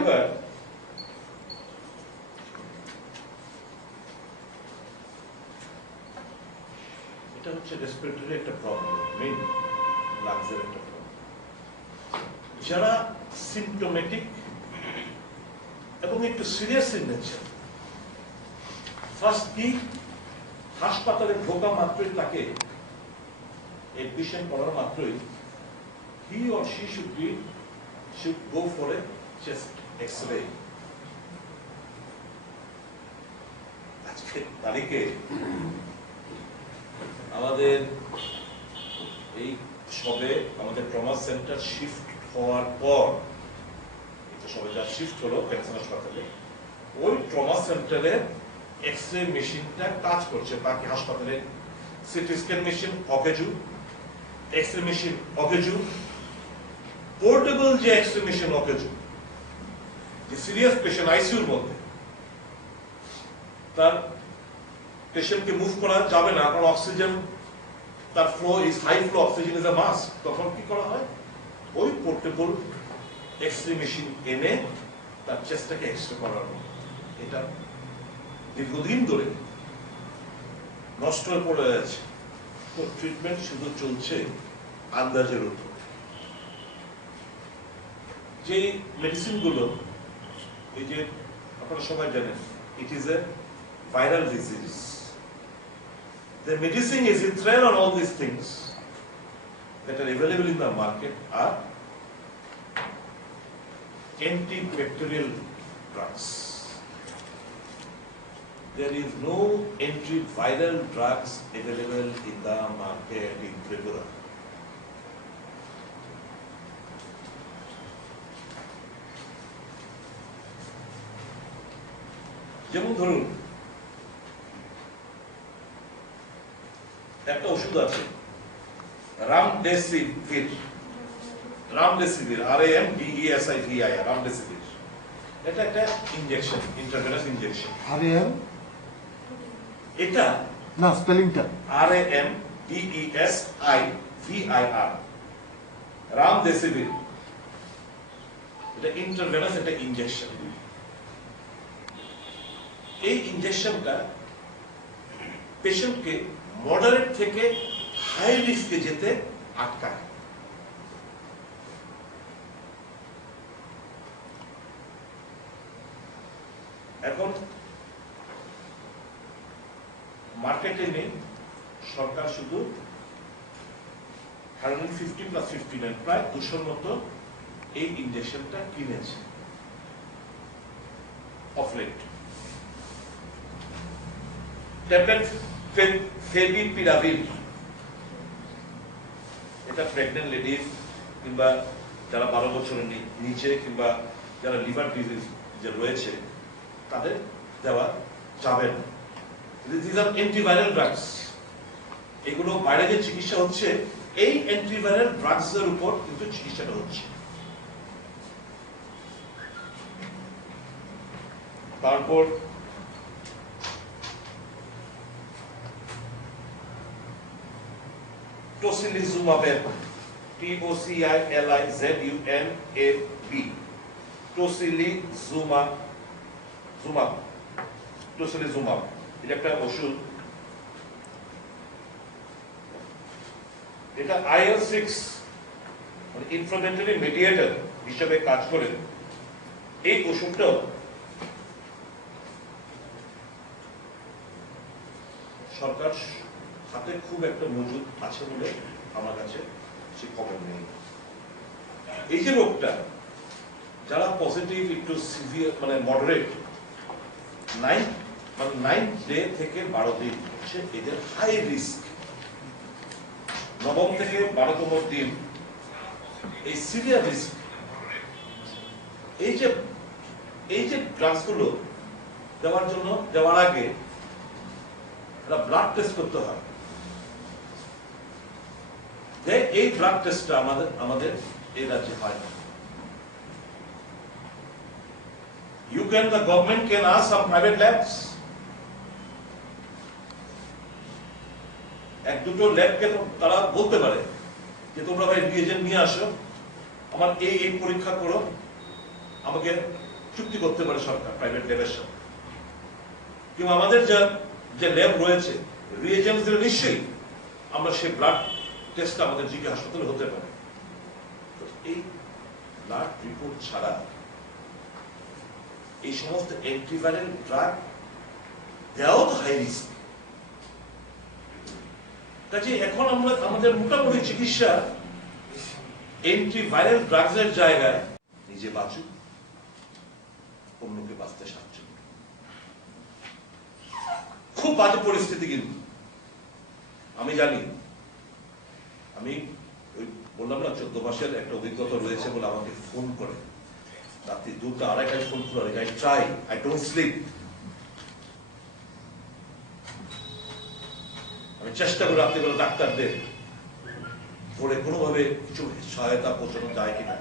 এবার এটা হচ্ছে রেসপিরেটরি একটা প্রবলেম, মেইন লাংসের একটা প্রবলেম। যারা সিমটোমেটিক এবং একটু সিরিয়াস ইন নেচার, ফার্স্ট কি হাসপাতালে ঢোকা মাত্রই তাকে এডমিশন করার মাত্রই he or she should go for a chest x-ray. আজকে তারিখে আমাদের এই সবে আমাদের ট্রমা সেন্টার শিফট হওয়ার পর, সবে যা শিফট হলো ক্যান্সার হাসপাতালে, ওই ট্রমা সেন্টারে এক্স-রে মেশিনটা কাজ করছে। বাকি হাসপাতালে সিটি স্ক্যান মেশিন অকেজু, এক্স-রে মেশিন অকেজু, পোর্টেবল যে এক্স-রে মেশিন অকেজু, যে সিরিয়াস পেশেন্ট আইসিইউর মধ্যে তার পেশেন্টকে মুভ করা যাবে না, কারণ অক্সিজেন তার flow is high flow, oxygen is a must. তখন কি করা হয়, ওই পোর্টেবল এক্স-রে মেশিন এনে তার চেস্টটাকে এক্স-রে করানো। এটা দীর্ঘদিন ধরে নষ্ট হয়ে পড়ে আছে, তো ট্রিটমেন্ট শুধু চলছে আন্দাজের উপর। যে মেডিসিন গুলো, এই যে আপনারা সবাই জানেন, it is a viral disease. The medicine is erythritol and all these things that are available in the market are antibacterial drugs. There is no antiviral drugs available in the market in Tripura. যেমন ধরুন একটা ওষুধ আছে রামডেসিভির, RAMDESIVIR, রামডেসিভির। এটা একটা injection, intravenous injection. এটা না, স্পেলিংটা RAMDESIVIR, রামডেসিভির। এটা ইন্ট্রাভেনাস একটা ইনজেকশন। এই ইনজেকশনটা পেশেন্টকে মডারেট থেকে হাই রিস্কে যেতে আটকায়। এখন মার্কেটে নেই, সরকার শুধু 150 + 59 প্রায় 200 মতো এই ইনজেকশনটা কিনেছে অফলেট। ট্যাবলেট ফেভিপিরাভির, এটা প্রেগনেন্ট লেডিজ কিংবা যারা 12 বছরের নিচে কিংবা যারা লিভার ডিজিজ যে রয়েছে তাদের দেওয়া যাবে না। This are antiviral drugs. এগুলো বাইরে যে চিকিৎসা হচ্ছে, এই অ্যান্টিভাইরাল ড্রাগস এর উপর কিন্তু চিকিৎসাটা হচ্ছে। তারপর টোসিলিজুমাবের, TOCILIZUMAB, টোসিলিজুমাব, এটা একটা ওষুধ। এটা IL-6 মানে ইনফ্লামেটরি মিডিয়েটর হিসেবে কাজ করে। এই ওষুধটাও সরকার হাতে খুব একটা মজুদ আছে বলে আমার কাছে সে খবর নেই। এই যে রোগটা, যারা পজিটিভ একটু সিভিয়ার মানে মডারেট, 9 ডে থেকে 12 দিন হচ্ছে এদের হাই রিস্ক। 9ম থেকে 12তম দিন এই সিভিয়ার রিস্ক। এই যে ড্রাগস গুলো দেওয়ার আগে ব্লাড টেস্ট করতে হয়। এই ব্লাড টেস্টটা আমাদের এই রাজ্যে হয় না। the government can ask some private labs, এক দুটো ল্যাবকে তারা বলতে পারে যে তোমরা ভাই রিএজেন্ট নিয়ে আসো, আমার এই পরীক্ষা করো, আমাকে চুক্তি করতে পারে সরকার প্রাইভেট ল্যাবের সাথে, কিংবা আমাদের যে ল্যাব রয়েছে রিএজেন্টস দিলে নিশ্চয়ই আমরা সেই ব্লাড টেস্টটা আমাদের জিকে হাসপাতালে হতে পারে। এই ব্লাড রিপোর্ট ছাড়া এই সমস্ত অ্যান্টিভাইরাল ড্রাগ দেওয়াও তো হাই রিস্ক। কাজে এখন আমরা আমাদের মোটামুটি চিকিৎসা অ্যান্টিভাইরাল ড্রাগসের জায়গায় নিজে বাঁচুক, অন্যকে বাঁচতে সাহায্য করুন। খুব বাজে পরিস্থিতি, কিন্তু আমি জানি, আমি ওই বললাম না 14 মাসের একটা অভিজ্ঞতা রয়েছে বলে আমাকে ফোন করে রাত্রি 2টা 2:30টায় ফোন করে, আই ডোন্ট স্লিপ। আমি চেষ্টা করি রাত্রিবেলা ডাক্তারদের করে কোনোভাবে কিছু সহায়তা পৌঁছানো যায় কিনা।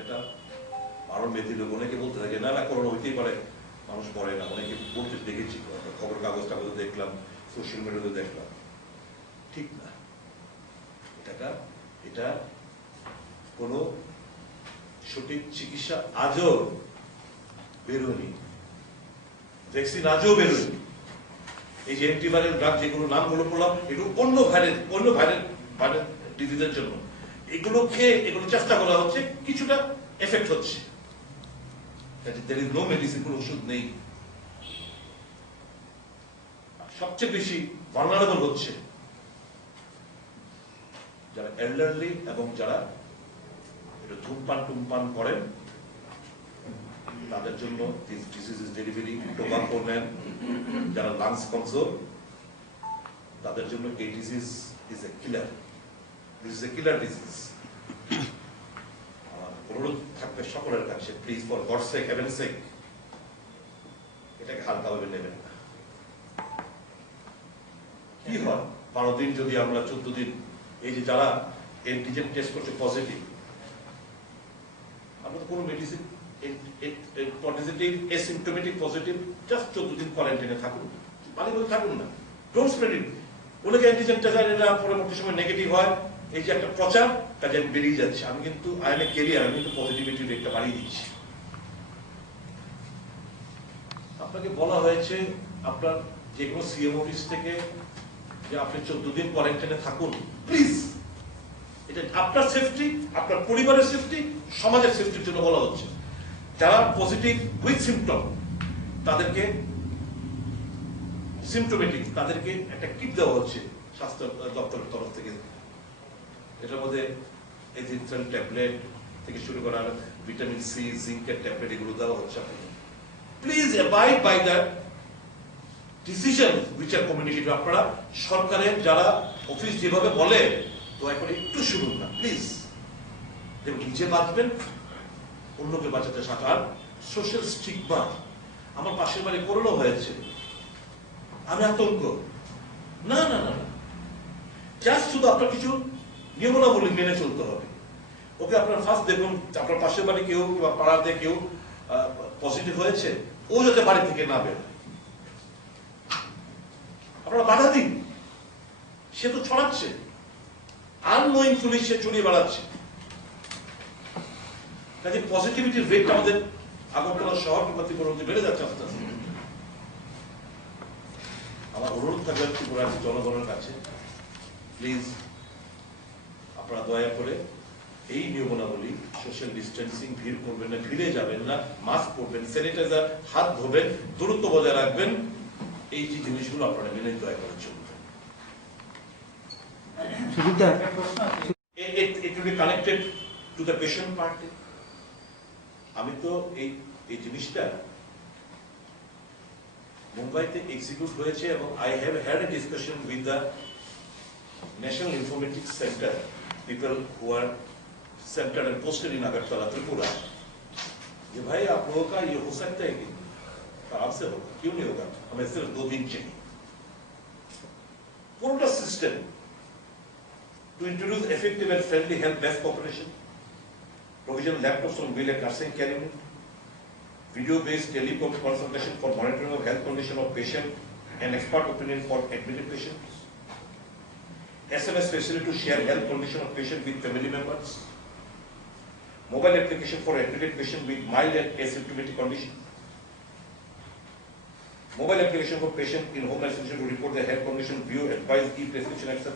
এটা আরো মেধি লোক অনেকে বলতে থাকে না না করোনা হইতেই পারে, মানুষ পড়ে না, অনেকে বলতে দেখেছি, খবর কাগজটা দেখলাম, সোশ্যাল মিডিয়াতে দেখলাম, ঠিক না। এটা কোনো সঠিক চিকিৎসা আজও বেরোয়নি, ভ্যাকসিন আজও বেরোয়নি। এই যে অ্যান্টিভাইরাল ড্রাগ যেগুলো নামগুলো বললাম, এগুলো অন্য ভাইরাল ডিজিজের জন্য, এগুলো খেয়ে এগুলো চেষ্টা করা হচ্ছে, কিছুটা এফেক্ট হচ্ছে। there is no medicine, কোনো ওষুধ নেই। সবচেয়ে বেশি ভালনারেবল হচ্ছে যারা এল্ডারলি এবং যারা ধূমপান করেন, তাদের জন্য this disease is delivery. Tobacco নেন, যারা লাংস কমজোর, তাদের জন্য এই disease is a killer. This is a killer disease. আমার অনুরোধ থাকবে সকলের কাছে, please for God sake, heaven sake, এটাকে হালকাভাবে নেবেন না। কি হয় 12 দিন যদি আমরা 14 দিন, এই যে যারা অ্যান্টিজেন টেস্ট করছে পজিটিভ, আমরা তো কোনো medicine positive asymptomatic positive, just 14 দিন কোয়ারেন্টাইনে থাকুন, বাড়িতে থাকুন না, ডোন্ট স্প্রেড ইট। অনেকে অ্যান্টিজেন টেস্ট পরবর্তী সময় নেগেটিভ হয়, এই যে একটা প্রচার, কাজে আমি বেরিয়ে যাচ্ছে। আমি কিন্তু আই এম এ ক্যারিয়ার, আমি কিন্তু পজিটিভিটি রেটটা বাড়িয়ে দিচ্ছি। আপনাকে বলা হয়েছে আপনার যে কোনো সিএম অফিস থেকে যে আপনি 14 দিন কোয়ারেন্টাইনে থাকুন, প্লিজ। এটা আপনার সেফটি, আপনার পরিবারের সেফটি, সমাজের সেফটির জন্য বলা হচ্ছে। যারা পজিটিভ উইথ সিমটম, তাদেরকে সিমটোমেটিক, তাদেরকে একটা কিট দেওয়া হচ্ছে স্বাস্থ্য দপ্তরের তরফ থেকে। এটার মধ্যে এজিথ্রন ট্যাবলেট থেকে শুরু করার ভিটামিন সি, জিঙ্কের ট্যাবলেট, এগুলো দেওয়া হচ্ছে আপনাকে। Please abide by that decision which are communicated. আপনারা সরকারের যারা অফিস যেভাবে বলে, দয়া করে একটু শুনুন না প্লিজ। নিজে বাঁচবেন, অন্যকে বাঁচাতে সাথে। আর সোশ্যাল স্টিগমা, আমার পাশের বাড়ি করোনা হয়েছে, আমি আতঙ্ক, না না না, জাস্ট শুধু আপনার কিছু নিয়মাবলী মেনে চলতে হবে। ওকে আপনার ফার্স্ট দেখুন আপনার পাশের বাড়ি কেউ বা পাড়াতে কেউ পজিটিভ হয়েছে, ও যাতে বাড়ি থেকে না বের, আপনারা বাধা দিন। সে তো ছড়াচ্ছে, আননোয়িংফুলি সে ছড়িয়ে বেড়াচ্ছে। কাজে পজিটিভিটির রেট আমাদের আগরতলা শহর কিংবা ত্রিপুরা বেড়ে যাচ্ছে আস্তে আস্তে। আমার অনুরোধ থাকবে ত্রিপুরার জনগণের কাছে, প্লিজ আপনারা দয়া করে এই নিয়মাবলী, সোশ্যাল ডিস্টেন্সিং, ভিড় করবেন না, ভিড়ে যাবেন না, মাস্ক পরবেন, স্যানিটাইজার, হাত ধোবেন, দূরত্ব বজায় রাখবেন, এই যে জিনিসগুলো আপনারা মেনে দয়া করে চলবেন। It will be connected to the patient party. আমি তো এই জিনিসটা মুম্বাইতে এক্সিকিউট হয়েছে এবং I have had a discussion with the National Informatics Centre, people who are centred and posted in Agartala Tripura. ये भाई आप लोगों का ये हो सकता है कि आराम से होगा, क्यों नहीं होगा? हमें सिर्फ 2 दिन चाहिए। पूरा system to introduce effective and friendly health-based cooperation, provision of laptops on wheel and nursing care unit, video-based teleconsultation for monitoring of health condition of patient and expert opinion for admitted patients, SMS facility to share health condition of patient with family members, mobile application for admitted patient with mild and asymptomatic condition, mobile application for patient in home isolation to report their health condition, view, advise, e-prescription, etc.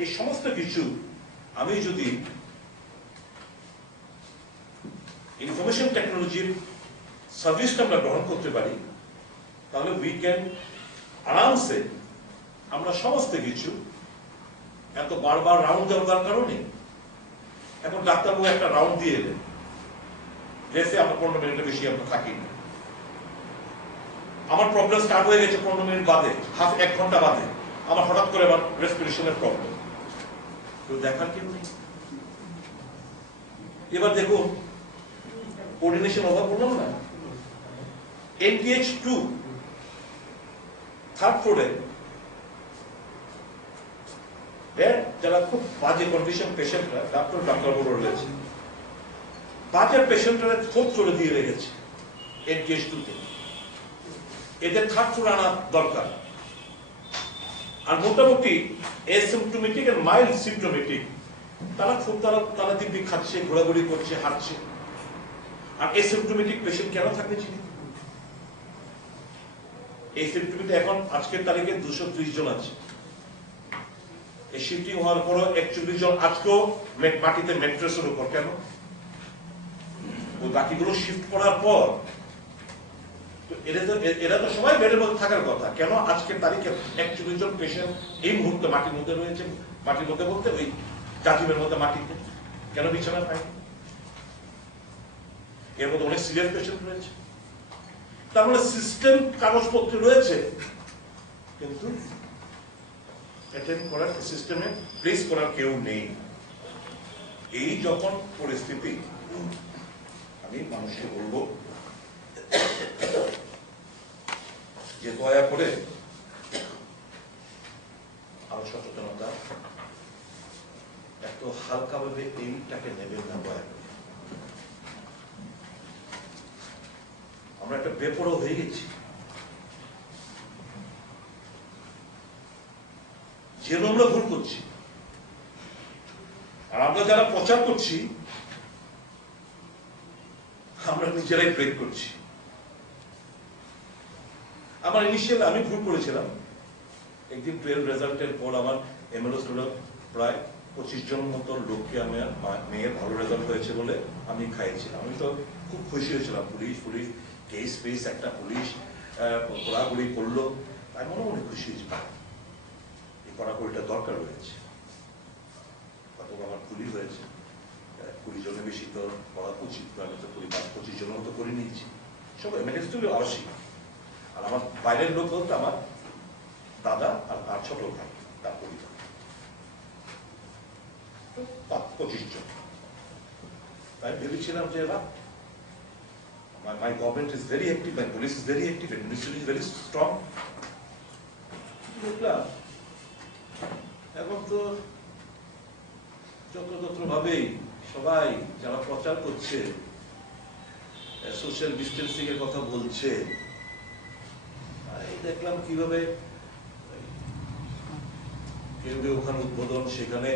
এই সমস্ত কিছু আমি যদি information টেকনোলজির সার্ভিসটা আমরা গ্রহণ করতে পারি, তাহলে উই ক্যান আরামসে আমরা সমস্ত কিছু এত বারবার রাউন্ড দেওয়ার দরকারও নেই। এখন ডাক্তারবাবু একটা রাউন্ড দিয়ে এলেন, যেসে আমরা 15 মিনিটের বেশি আমরা থাকি না, আমার প্রবলেম স্টার্ট হয়ে গেছে 15 মিনিট বাদে, এক ঘন্টা বাদে আমার হঠাৎ করে আমার রেসপিরেশনের প্রবলেম, কেউ দেখার কেউ নেই। এবার দেখুন কোঅর্ডিনেশন অভাব বললাম না, NTH2 থার্ড ফ্লোরে যারা খুব বাজে কন্ডিশন পেশেন্টরা, ডাক্তারবাবু রয়েছে, বাজে পেশেন্টরা ফোর্থ ফ্লোরে দিয়ে রেখেছে NTH2 তে, এদের থার্ড ফ্লোরে আনা দরকার। আর মোটামুটি অ্যাসিম্পটোমেটিক আর মাইল্ড সিম্পটোমেটিক তারা খুব তারা দিব্যি খাচ্ছে, ঘোরাঘুরি করছে, হাঁটছে। আর অ্যাসিম্পটোমেটিক পেশেন্ট কেন থাকবে চিনি? অ্যাসিম্পটোমেটিক এখন আজকের তারিখে 230 জন আছে, এই শিফটিং হওয়ার পরও 41 জন আজকেও মাটিতে ম্যাট্রেসের উপর। কেন? ওই বাকিগুলো শিফট করার পর এরা তো সবাই বেডের মধ্যে থাকার কথা, কেন আজকের তারিখে 41 জন পেশেন্ট এই মুহূর্তে মাটির মধ্যে রয়েছে? মাটির মধ্যে বলতে ওই জাজিমের মধ্যে মাটিতে, কেন বিছানা পায়? এর মধ্যে অনেক সিরিয়াস পেশেন্ট রয়েছে। তার মানে সিস্টেম কাগজপত্র রয়েছে, কিন্তু অ্যাটেন্ড করার সিস্টেমে প্লেস করার কেউ নেই। এই যখন পরিস্থিতি, আমি মানুষকে বলবো যে দয়া করে আরো সচেতনতা, এত হালকাভাবে এইটাকে নেবেন না দয়া করে। আমরা একটা বেপরোয়া হয়ে গেছি, যে আমরা ভুল করছি। আর আমরা যারা প্রচার করছি, আমরা নিজেরাই ব্রেক করছি। আমার ইনিশিয়াল আমি ভুল করেছিলাম, একদিন 12 রেজাল্টের পর আমার এমএলএস হলো প্রায় 25 জন মতো লোককে আমার মেয়ের ভালো রেজাল্ট হয়েছে বলে আমি খাইয়েছিলাম। আমি তো খুব খুশি হয়েছিলাম, পুলিশ কেস ফেস একটা পুলিশ ঘোরাঘুরি করলো, তাই মনে মনে খুশি হয়েছিলাম। এই কড়াকড়িটা দরকার হয়েছে, কত আমার কুলি হয়েছে, 20 জনের বেশি তো করা উচিত, আমি তো 25 জনের মতো করে নিয়েছি সবাই, মানে অবশ্যই। আর আমার বাইরের লোক বলতে আমার দাদা আর তার ছোট ভাই, তার পরিবার 25 জন। তাই ভেবেছিলাম যে এবার my government is very active, my police is very active, administration is very strong. দেখলাম এখন তো যত্রতত্র ভাবেই সবাই যারা প্রচার করছে, সোশ্যাল ডিস্টেন্সিং এর কথা বলছে, দেখলাম কিভাবে কেউ কেউ ওখানে উদ্বোধন, সেখানে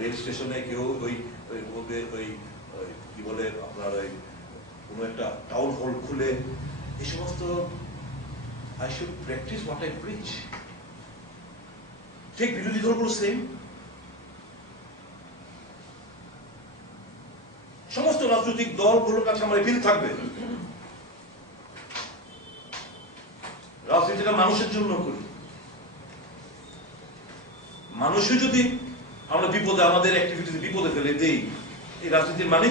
রেল স্টেশনে কেউ ওই কি বলে আপনার ওই কোনো একটা টাউন হল খুলে, এই সমস্ত I should practice what I preach. ঠিক বিরোধী দলগুলো সেম, সমস্ত রাজনৈতিক দলগুলোর কাছে আমার বিল থাকবে, রাজনীতিটা মানুষের জন্য করি। মানুষও যদি আমরা বিপদে, আমাদের অ্যাক্টিভিটিস বিপদে ফেলে দেই, এই রাজনীতির মানে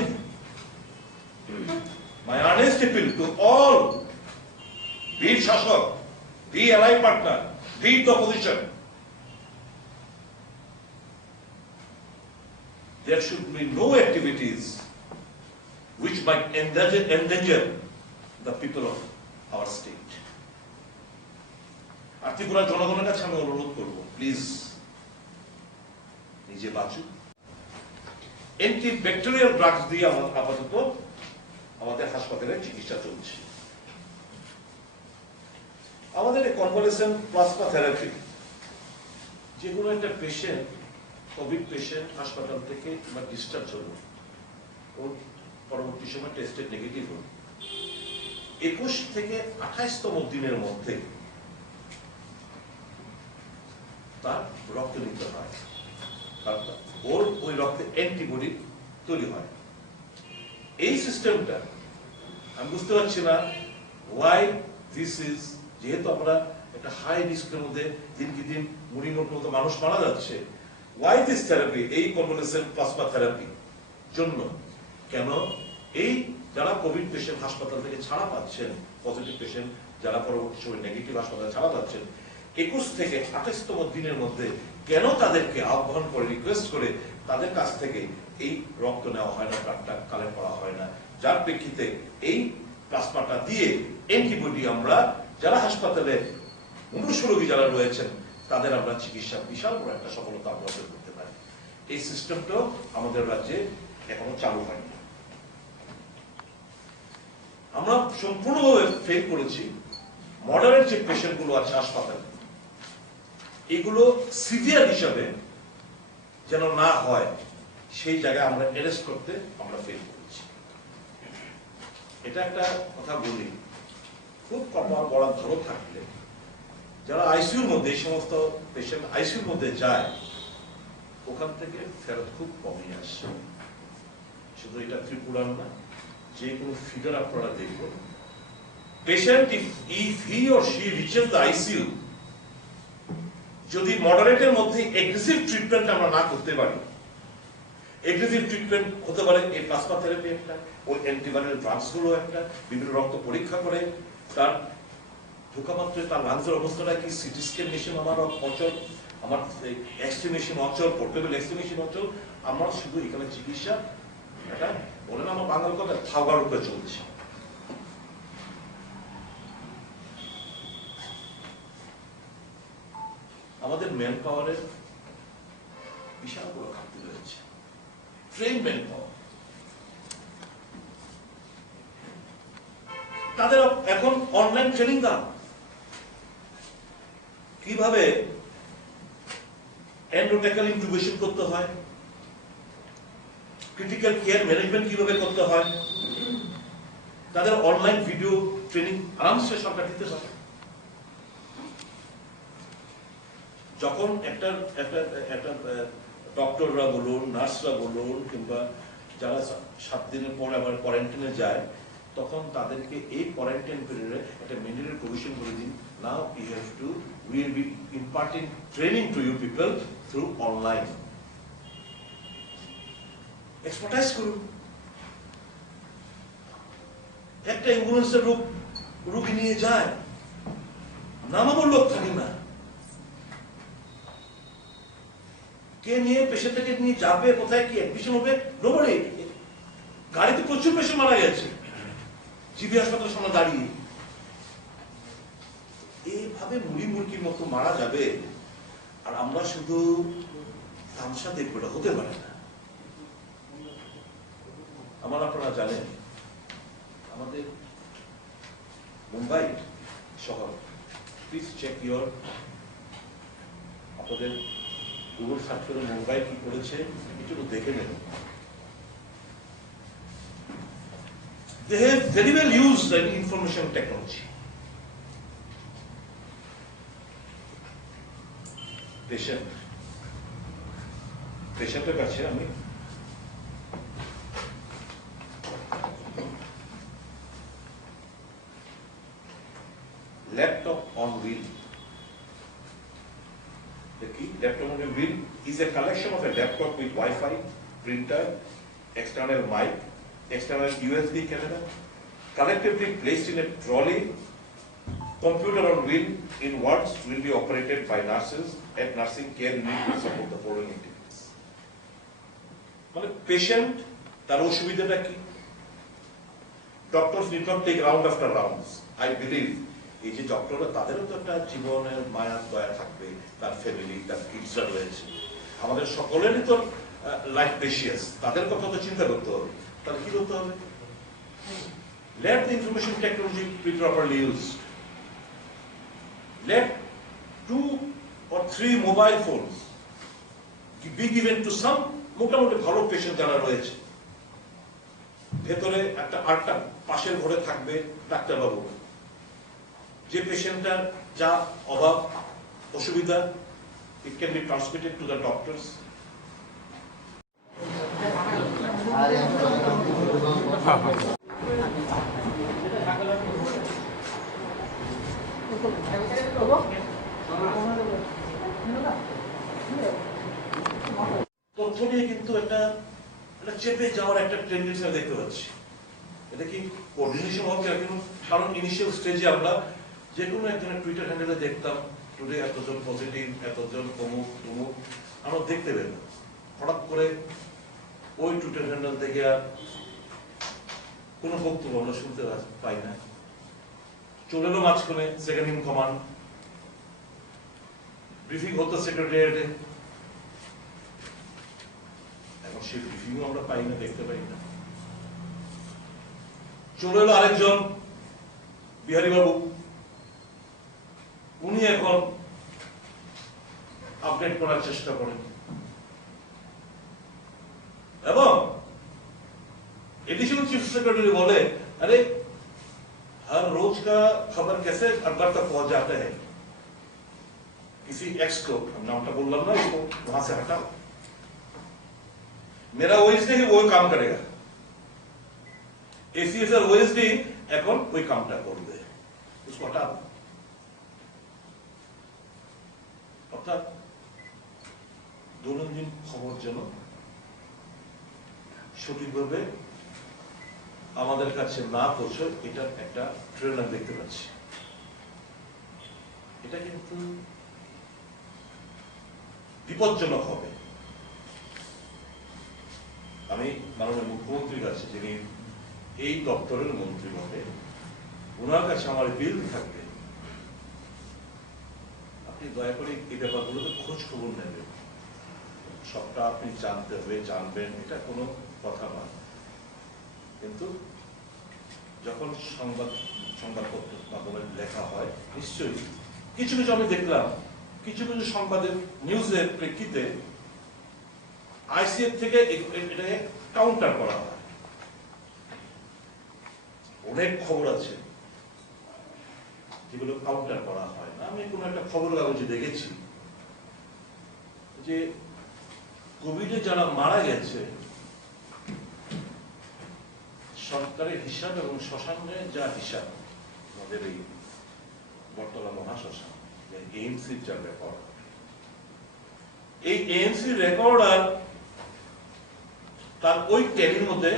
my honest appeal to all, be it Shashak, be allied partner, be it the opposition, there should be no activities which might endanger the people of our state. আর ত্রিপুরা জনগণের কাছে আমি অনুরোধ করবো, প্লিজ নিজে বাঁচুন। অ্যান্টিব্যাকটেরিয়াল ড্রাগস দিয়ে আপাতত আমাদের হাসপাতালে চিকিৎসা চলছে। আমাদের কনভালেসেন্ট প্লাজমা থেরাপি, যে কোনো একটা পেশেন্ট, কোভিড পেশেন্ট হাসপাতাল থেকে ডিসচার্জ হলো, ওর পরবর্তী সময় টেস্টে নেগেটিভ হল। 21 থেকে 28তম দিনের মধ্যে তার রক্ত নিতে হয়, ওর ওই রক্তে অ্যান্টিবডি তৈরি হয়। এই সিস্টেমটা আমি বুঝতে পারছি না ওয়াই দিস ইজ, যেহেতু আমরা একটা হাই রিস্কের মধ্যে দিনকে দিন মুড়িমোট মতো মানুষ মারা যাচ্ছে, ওয়াই দিস থেরাপি, এই কনভালেসেন্ট প্লাজমা থেরাপি জন্য কেন এই যারা কোভিড পেশেন্ট হাসপাতাল থেকে ছাড়া পাচ্ছেন, পজিটিভ পেশেন্ট যারা পরবর্তী সময় নেগেটিভ হাসপাতালে ছাড়া পাচ্ছেন, 21 থেকে 28তম দিনের মধ্যে কেন তাদেরকে আহ্বান করে রিকোয়েস্ট করে তাদের কাছ থেকে এই রক্ত নেওয়া হয় না, ব্লাডটা কালেক্ট করা হয় না, যার প্রেক্ষিতে এই প্লাজমাটা দিয়ে অ্যান্টিবডি আমরা যারা হাসপাতালে মুমূর্ষু রোগী যারা রয়েছেন তাদের আমরা চিকিৎসা বিশাল বড় একটা সফলতা অর্জন করতে পারি। এই সিস্টেমটাও আমাদের রাজ্যে এখনো চালু হয়নি। আমরা সম্পূর্ণভাবে ফেল করেছি মডারেট যে পেশেন্ট গুলো আছে হাসপাতালে, এগুলো সিভিয়ার হিসাবে যেন না হয় সেই জায়গায় আমরা অ্যারেস্ট করতে আমরা ফেল করেছি। এটা একটা কথা বলি, খুব কপাল বড় ভালো থাকলে যারা আইসিইউর মধ্যে, এই সমস্ত পেশেন্ট আইসিইউর মধ্যে যায়, ওখান থেকে ফেরত খুব কমই আসে। শুধু এটা ত্রিপুরার না, যে কোনো ফিগার আপনারা দেখবেন, patient if he or she reaches the ICU, যদি মডারেটের মধ্যে এগ্রেসিভ ট্রিটমেন্ট আমরা না করতে পারি, এগ্রেসিভ ট্রিটমেন্ট হতে পারে এই প্লাজমা থেরাপি একটা, ওই অ্যান্টিভাইরাল ড্রাগস গুলো একটা, বিভিন্ন রক্ত পরীক্ষা করে তার ঢোকা মাত্র তার লাংসের অবস্থাটা কি, সিটি স্ক্যান মেশিন আমার অচল, আমার এক্সরে মেশিন অচল, পোর্টেবল এক্সরে মেশিন অচল, আমার শুধু এখানে চিকিৎসা এটা বলে না আমার বাংলা কথা থাওয়ার উপরে চলছে। আমাদের ম্যান পাওয়ারের বিশাল বড় ঘাটতি রয়েছে, ট্রেন ম্যান পাওয়ার। তাদের এখন অনলাইন ট্রেনিং দাও, কিভাবে এন্ডোটেকাল ইনটুবেশন করতে হয়, ক্রিটিক্যাল কেয়ার ম্যানেজমেন্ট কিভাবে করতে হয়, তাদের অনলাইন ভিডিও ট্রেনিং আরামসে সরকার দিতে পারে। যখন একটা ডক্টররা বলুন, নার্সরা বলুন, কিংবা যারা 7 দিনের পর আবার কোয়ারেন্টাইনে যায়, তখন তাদেরকে এই কোয়ারেন্টাইন পিরিয়ডে একটা ম্যান্ডেটরি প্রভিশন করে দিন, now you have to, we will be imparting training to you people through online. Expertise করুন। একটা অ্যাম্বুলেন্সের রোগী নিয়ে যায়, নামাবার লোক থাকে না, কে নিয়ে পেশেন্টটাকে নিয়ে যাবে, কোথায় কি অ্যাডমিশন হবে, নোবডি। গাড়িতে প্রচুর পেশেন্ট মারা গেছে জিবি হাসপাতালের সামনে দাঁড়িয়ে। এইভাবে মুড়ি মুরগির মতো মারা যাবে, আর আমরা শুধু তামসা দেখবো, এটা হতে পারে না। আমার আপনারা জানেন আমাদের মুম্বাই শহর, প্লিজ চেক ইউর, আপনাদের গুগল সার্চ করে মুম্বাই কি করেছে একটু দেখে নেন। They have very well used the information technology. পেশেন্টের কাছে আমি laptop on wheel. The key laptop on a wheel is a collection of a laptop with Wi-Fi, printer, external mic, external USB camera, collectively placed in a trolley. Computer on wheel in wards will be operated by nurses at nursing care unit to support the following activities. মানে patient তার অসুবিধাটা কি? Doctors need not take round after rounds. I believe এই যে ডক্টররা তাদেরও তো একটা জীবনের মায়া দয়া থাকবে, তার ফ্যামিলি, তার কিডসরা রয়েছে, আমাদের সকলেরই তো লাইফ প্রেশিয়াস, তাদের কথা তো চিন্তা করতে হবে। তাহলে কি করতে হবে? Let the information technology be properly used. Let 2 or 3 mobile phones be given to some মোটামুটি ভালো পেশেন্ট যারা রয়েছে, ভেতরে আরেকটা পাশের ঘরে থাকবে ডাক্তারবাবু, যে পেশেন্টটার যা অভাব অসুবিধা, it can be transmitted to the doctors. তথ্য নিয়ে কিন্তু একটা চেপে যাওয়ার একটা টেন্ডেন্সি দেখতে পাচ্ছি। এটা কি কোঅর্ডিনেশন হবে কিনা? কারণ ইনিশিয়াল স্টেজে আমরা যে কোনো একজনের টুইটার হ্যান্ডেলে দেখতাম টুডে এতজন পজিটিভ, এতজন অমুক তমুক, আমরা দেখতে পেলাম না। হঠাৎ করে ওই টুইটার হ্যান্ডেল থেকে আর কোনো বক্তব্য আমরা শুনতে পাই না। চলে এলো মাঝখানে সেকেন্ড ইন কমান্ড, ব্রিফিং হতো সেক্রেটারিয়েটে, এখন সেই ব্রিফিংও আমরা পাই না, দেখতে পাই না। চলে এলো আরেকজন বিহারী বাবু, উনি এখন আপডেট করার চেষ্টা করেন এবং एडिशनल चीफ सेक्रेटरी बोले अरे हर रोज का खबर कैसे अखबार तक पहुंच जाता है, किसी एक्स को, हम नामটা বললাম না, इसको वहां से हटाओ, मेरा ओएसडी ही वो काम करेगा, एसीएस और ओएसडी এখন ওই কামটা করবে, उसको हटाओ। অর্থাৎ দৈনন্দিন খবর যেন সঠিকভাবে আমাদের কাছে না পৌঁছে, এটা একটা ট্রেন্ড দেখতে পাচ্ছি। এটা কিন্তু বিপজ্জনক হবে। আমি মাননীয় মুখ্যমন্ত্রীর কাছে, যিনি এই দপ্তরের মন্ত্রী হবে, ওনার কাছে আমার বিল থাকবে, আপনি দয়া করে এই ব্যাপারগুলোতে খোঁজ খবর নেবেন। সবটা আপনি জানতে হবে, জানবেন, এটা কোনো কথা নয়, কিন্তু যখন সংবাদপত্র মাধ্যমে লেখা হয়, নিশ্চয়ই কিছু কিছু আমি দেখলাম, কিছু কিছু সংবাদের নিউজের প্রেক্ষিতে আইসিএফ থেকে এটাকে কাউন্টার করা হয়। অনেক খবর আছে যেগুলো কাউন্টার করা হয় না। আমি কোনো একটা খবর কাগজে দেখেছি যে কোভিডে যারা মারা গেছে, সরকারের হিসাব এবং শ্মশানের যা হিসাব, আমাদের এই বটতলা মহাশ্মশান, এএমসির যা রেকর্ড, এই এএমসি রেকর্ড আর তার ওই ট্যালির মধ্যে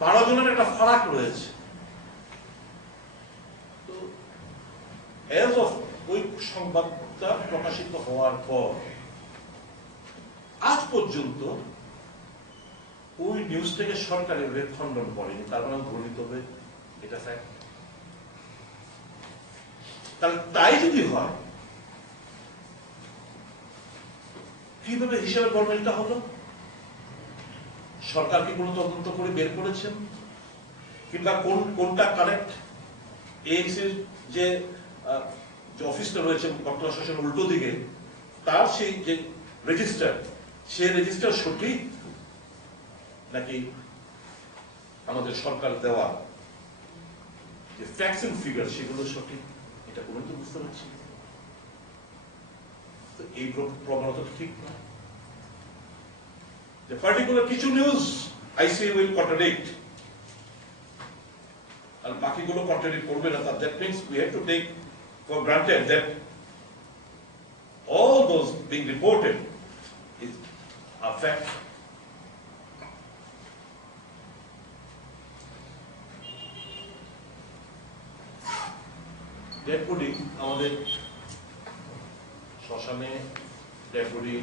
12 জনের একটা ফারাক রয়েছে। তো এজ অফ ওই সংবাদটা প্রকাশিত হওয়ার পর আজ পর্যন্ত ওই নিউজ থেকে সরকার এভাবে খণ্ডন করেনি, তার মানে গণিত হবে এটা ফ্যাক্ট। তাহলে তাই যদি হয়, কিভাবে হিসাবে গভর্নমেন্টটা হলো? সরকার কি কোনো তদন্ত করে বের করেছেন, কিংবা কোনটা কারেক্ট? এএমসির যে অফিসটা রয়েছে বর্তমান শাসন উল্টো দিকে, তার সেই যে রেজিস্টার, সেই রেজিস্টার সঠিক নাকি আমাদের সরকার দেওয়া যে ফ্যাক্টস এন্ড ফিগার সেগুলো সঠিক, এটা কোনো তো বুঝতে পারছি। তো এই প্রবণতা ঠিক না যে পার্টিকুলার কিছু নিউজ আইসিএ উইল কন্ট্রাডিক্ট আর বাকিগুলো কন্ট্রাডিক্ট করবে না। That means we have to take for granted that all those being reported is a fact. Dead body আমাদের শ্মশানে, ডেড বডি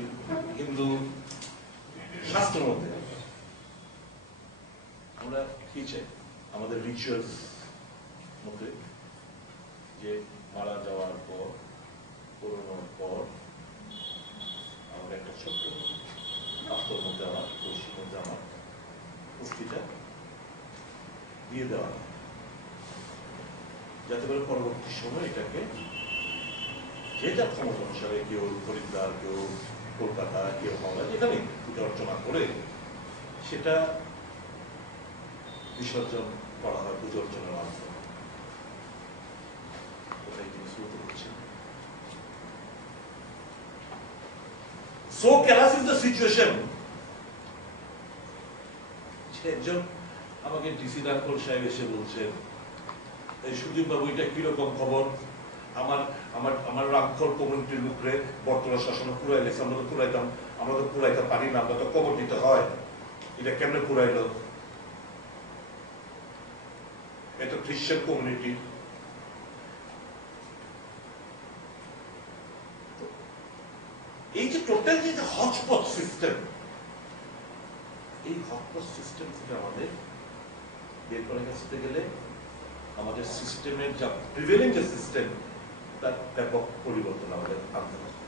হিন্দু শাস্ত্রের মধ্যে আমরা কি চাই, আমাদের রিচুয়ালস মধ্যে যে মারা যাওয়ার পর, পুরোনোর পর আমাদের একটা ছোট্ট পাথর মধ্যে আমার, কলসির মধ্যে আমার অস্থিটা দিয়ে দেওয়া হয়, যাতে করে পরবর্তী সময় এটাকে যে যার ক্ষমতা অনুসারে, কেউ হরিদ্বার, কেউ কলকাতা, কেউ হাওড়া, যেখানে পূজা অর্চনা করে সেটা বিসর্জন করা হয় পুজোর জন্য মাধ্যমে। ওটাই তিনি শুরুতে করছেন। So careless is the situation. একজন আমাকে ডিসি রাখল সাহেব এসে বলছেন, এই সুদীপ বাবু এটা কিরকম খবর, আমার রামখল কমিউনিটির লোকরে বর্তমান শাসন পুরাই লেছে, আমরা তো পুরাইতাম, আমরা তো পুরাইতে পারি না, আমরা তো কবর দিতে হয়, এটা কেমনে পুরাইল? এটা খ্রিস্টান কমিউনিটি। এই যে টোটাল যে হটস্পট সিস্টেম, এই হটস্পট সিস্টেম থেকে আমাদের বের করে আসতে গেলে আমাদের সিস্টেমের যা প্রিভেলিং যে সিস্টেম তার ব্যাপক পরিবর্তন আমাদের আনতে হবে।